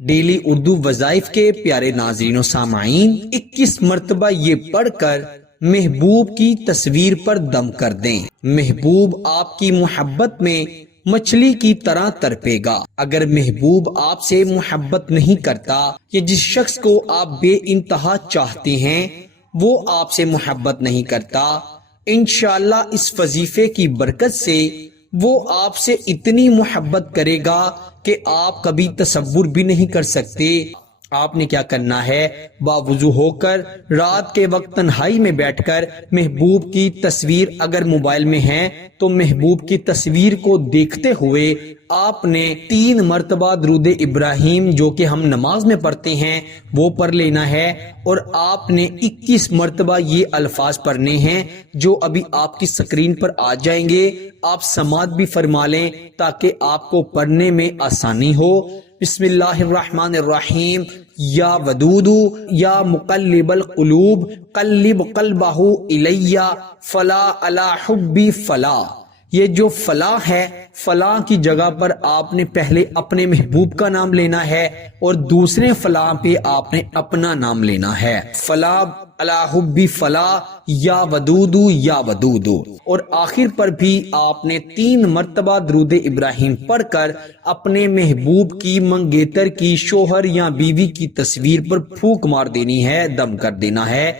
Daily Urdu وظائف کے پیارے ناظرین و سامعین 21 مرتبہ یہ پڑھ کر محبوب کی تصویر پر دم کر دیں۔ محبوب آپ کی محبت میں مچھلی کی طرح تڑپے گا۔ اگر محبوب آپ سے محبت نہیں کرتا یا جس شخص کو آپ بے انتہا چاہتے ہیں وہ آپ سے محبت نہیں کرتا، انشاءاللہ اس وظیفے کی برکت سے وہ آپ سے اتنی محبت کرے گا کہ آپ کبھی تصور بھی نہیں کر سکتے۔ آپ نے کیا کرنا ہے، باوضو ہو کر رات کے وقت تنہائی میں بیٹھ کر محبوب کی تصویر اگر موبائل میں ہے تو محبوب کی تصویر کو دیکھتے ہوئے آپ نے 3 مرتبہ درود ابراہیم جو کہ ہم نماز میں پڑھتے ہیں وہ پڑھ لینا ہے، اور آپ نے 21 مرتبہ یہ الفاظ پڑھنے ہیں جو ابھی آپ کی سکرین پر آ جائیں گے۔ آپ سماعت بھی فرما لیں تاکہ آپ کو پڑھنے میں آسانی ہو۔ بسم اللہ الرحمن الرحیم۔ یا ودود یا مقلب القلوب قلب قلبہ الی فلا علی حبی فلا۔ یہ جو فلاں ہے، فلاں کی جگہ پر آپ نے پہلے اپنے محبوب کا نام لینا ہے اور دوسرے فلاں پہ آپ نے اپنا نام لینا ہے۔ فلا علی حبی فلا یا ودود یا ودود، اور آخر پر بھی آپ نے 3 مرتبہ درود ابراہیم پڑھ کر اپنے محبوب کی، منگیتر کی، شوہر یا بیوی کی تصویر پر پھونک مار دینی ہے، دم کر دینا ہے۔